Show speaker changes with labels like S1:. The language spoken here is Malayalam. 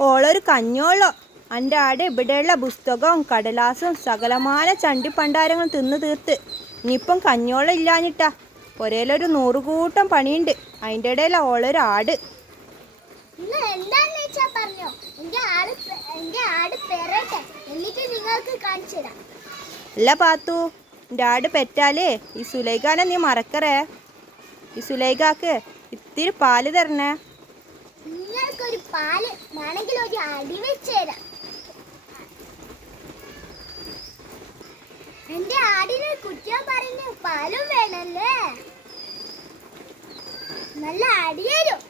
S1: ഓളൊരു കഞ്ഞോളോ. എന്റെ ആട് ഇവിടെയുള്ള പുസ്തകവും കടലാസും സകലമാല ചണ്ടി പണ്ടാരങ്ങളും തിന്ന് തീർത്ത്. ഇനിയിപ്പം കഞ്ഞോളം ഇല്ലാഞ്ഞിട്ടാ. ഒരേലൊരു നൂറുകൂട്ടം പണിയുണ്ട്. അതിന്റെ ഇടയിൽ ഓളൊരു ആട്. അല്ല പാത്തു എന്റെ ആട് പെറ്റാലേ ഈ സുലൈഖാനെ നീ മറക്കറേ. ഈ സുലൈഖാക്ക് ഇത്തിരി പാൽ തരണേ.
S2: നിങ്ങൾക്കൊരു പാൽ വേണമെങ്കിൽ ഒരു അടി വെച്ച് തരാം. എന്റെ ആടിന് കുറ്റിയോ പറഞ്ഞ് പാലും വേണല്ലേ? നല്ല അടി തരും